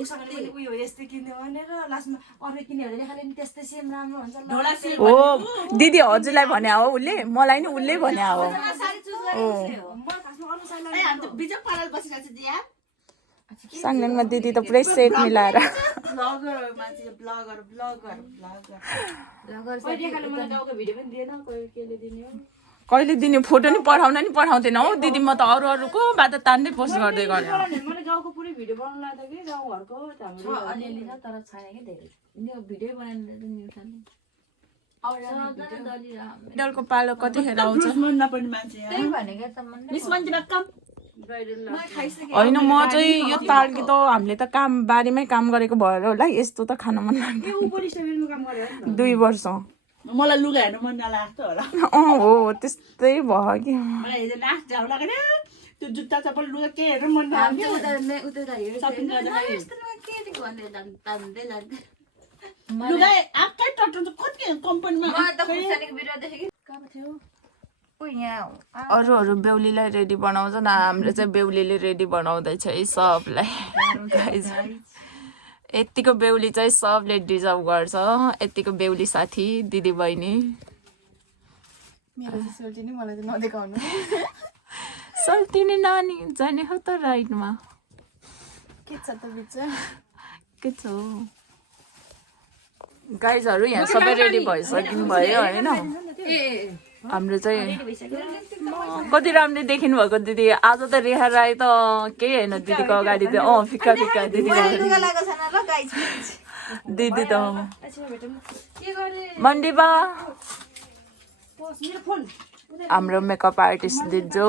उयो यस्तै किन्यो भनेर लास्टमा अरू किन्यो भने खालि त्यस्तै सेम राम्रो हुन्छ हो दिदी हजुरलाई भने हो उसले मलाई नि उसले भने हो साङनाङमा दिदी त पुरै सेट मिलाएर कहिले दिने फोटो नि पठाउन नि पठाउँदैन हौ दिदी म त अरू अरूको बात तान्दै पोस्ट गर्दै गरेँ मैले गाउँको पुरै भिडियो बनाउन लाग्दा कि गाउँ घरको हाम्रो अलिअलि छ तर छैन कि धेरै यो भिडियो बनाएर डलको पालो कतिखेर आउँछ होइन म चाहिँ यो तालकी त हामीले त काम बारीमै काम गरेको भएर होला यस्तो त खान मन लाग्यो 2 वर्ष मलाई लुगा हेर्नु मन नलाग्छ होला हो त्यस्तै भयो कि मलाई हिजो लास्ट झ्याउ लागेन त्यो जुत्ता चप्पल लुगा के हेर्नु मन लाग्यो लुगा आकै टट्टु कति कम्पनीमा अरूहरू बेहुलीलाई रेडी बनाउँछ न हाम्रो चाहिँ बेहुलीले रेडी बनाउँदैछ है सबलाई यतिको बेहुली चाहिँ सबले डिजर्भ गर्छ यतिको बेहुली साथी दिदी बहिनी सल्टिने नानी जाने हो त राइडमा के छ गाइजहरू यहाँ सबै रेडी भइसक्नु भयो होइन हाम्रो चाहिँ कति राम्रो देखिनु भएको दिदी आज त रेखा राई त केही होइन दिदीको अगाडि चाहिँ फिक्का फिक्का दिदी दिदी त मन्डिबा हाम्रो मेकअप आर्टिस्ट दिजो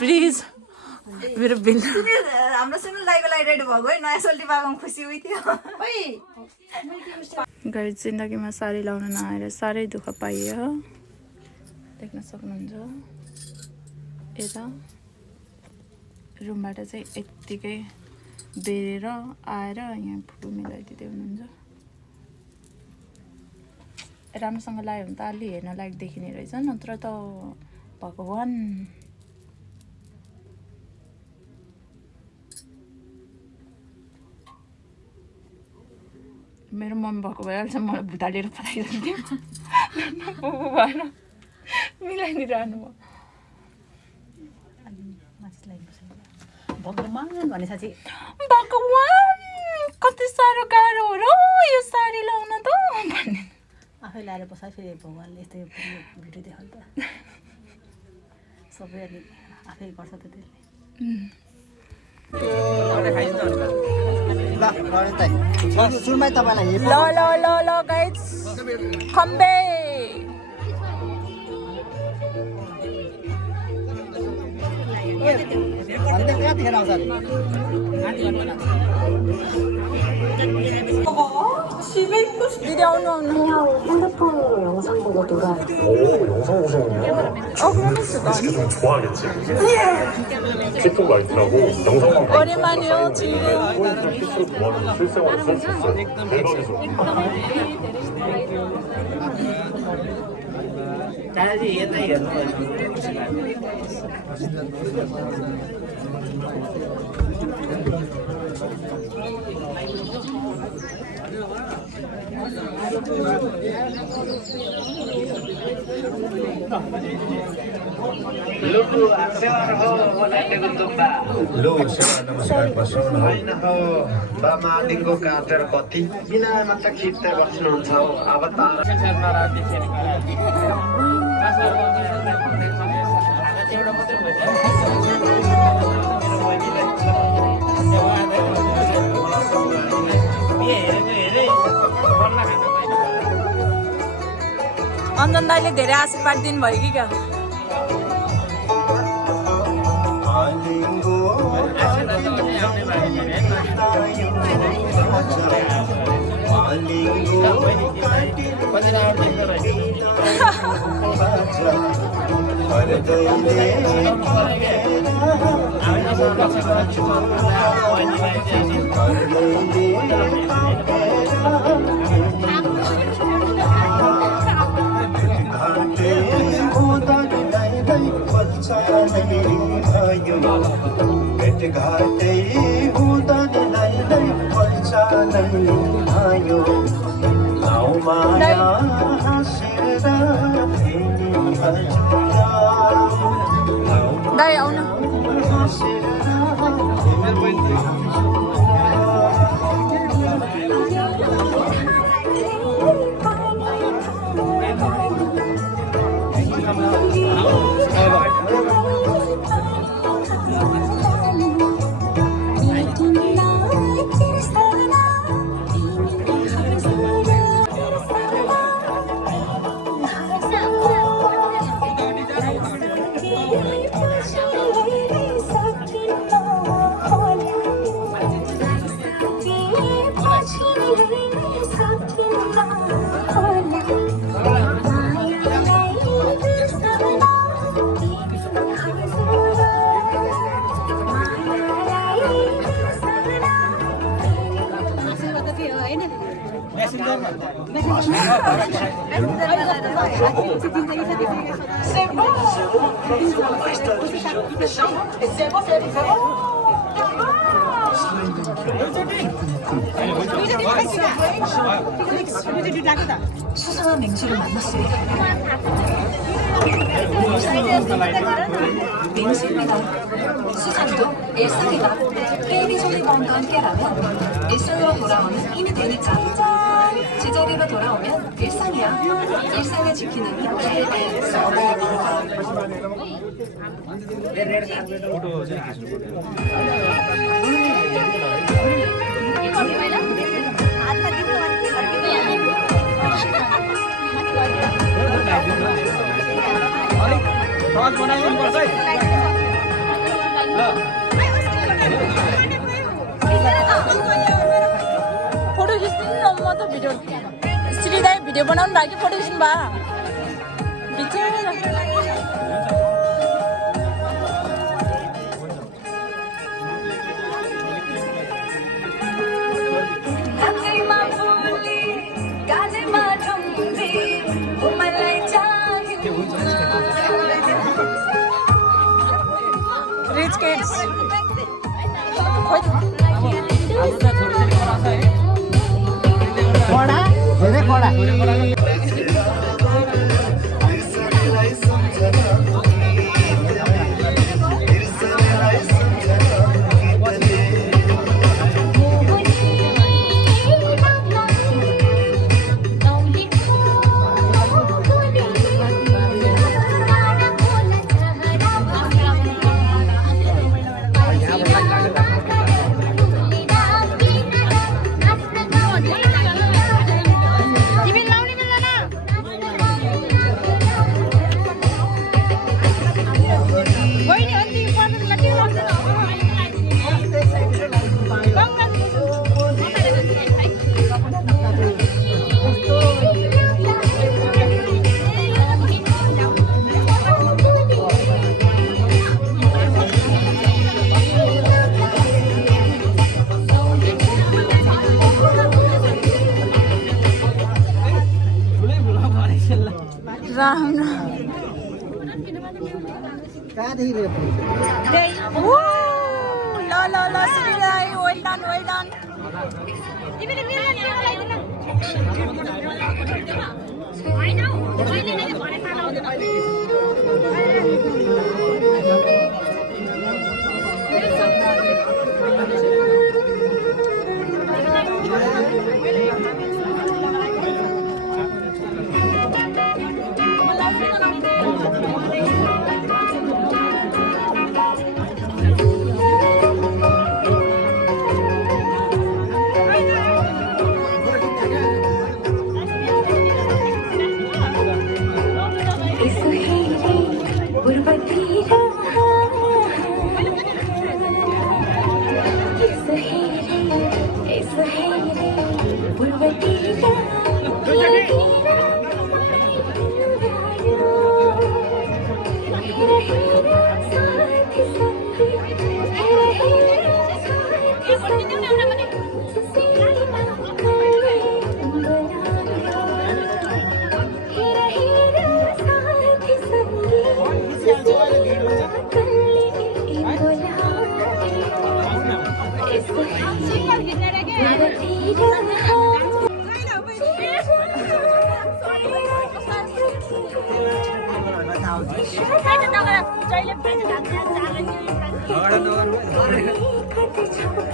प्लिज मेरो बिल हाम्रो सुनिल दाइको लागि रेडी भएको है नयाँ सोल्टी पाएको खुसी हुई थियो गाई जिन्दगीमा साडी लाउन नआएर साह्रै दुःख पाइयो देख्न सक्नुहुन्छ यता रुमबाट चाहिँ यत्तिकै बेरेर आएर यहाँ फुल मिलाइदिँदै हुनुहुन्छ राम्रोसँग लगायो भने त अलि हेर्न लायक देखिने रहेछ नत्र त भगवान् मेरो मम्मी भएको भइहाल्छ मलाई भुतालेर पठाइदिन्थ्यो भएर मिलाइदिइरहनु भयो भगवान भने साँच्ची भगवान् कति साह्रो गाह्रो हो र यो साडी लाउन त भन्ने आफै लाएर बस्दा फेरि भगवान्ले यस्तै भिडियो देखाउनु त सबै अलि आफै गर्छ त त्यसले ल गाइज खम्बे दिदी आउनु 핸드폰으로 영상 보고 놀아요. 오, 영상 보시는구나. 뮤직은 좋아하겠지. 틱톡 라이트라고 영상만 오랜만이요 지금 포인트 필수로 도와주는 실생활을 쓸 수 있어요. 대박이죠. Lu namaskar basuhunहौ बामादिको काटेर कति बिना मात्र खिच्दै बस्नुहुन्छ अब अञ्जन दाइले धेरै आशीर्वाद दिनुभयो कि क्या भयो भेटघाटै हुँदैन नै पहिचानै भयो माया हाँसेर दाइ आउनु 수상한 맹수를 만났습니다. 맹수입니다. 수상도 일상이다. 게임이 솔리번과 함께라면 일상으로 돌아오는 힘이 되니까. 제자리로 돌아오면 일상이야. 일상을 지키는 벨벳 서버입니다. फोटो खिच्नु म त भिडियो श्री दाइ भिडियो बनाउनु लागि फोटो खिच्नु भा रिच किड्स राम ल श्री दाइ वेल डन It's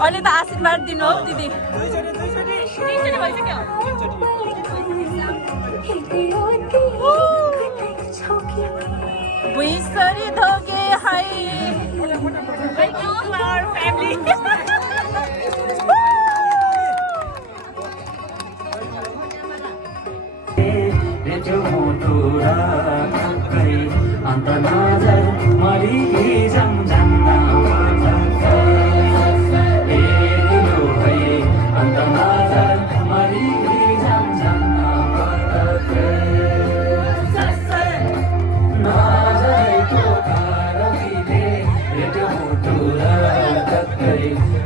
अहिले त आशीर्वाद दिनुहोस् दिदी भुइँसरी धोगे हाई रेडियो मोटोरा ठक्कै अन्त नजर मरि जान्न ए दिलो भई अन्त नजर मरि जान्न नजरको कारवीले रेडियो मोटोरा ठक्कै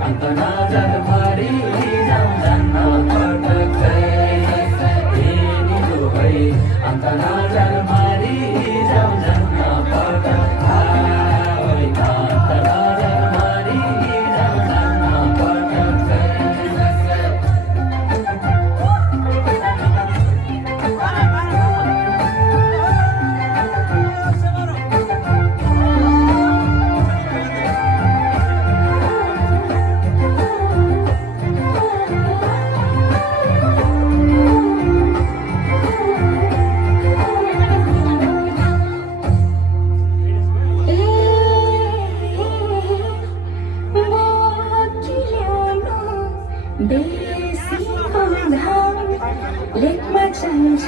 अन्त नजर मरि जान्न अन्त नजर मारी जाऊ जान्न पर्छ ओइ अन्त नजर मारी जाऊ जान्न पर्छ लेखमा चाहिन्छ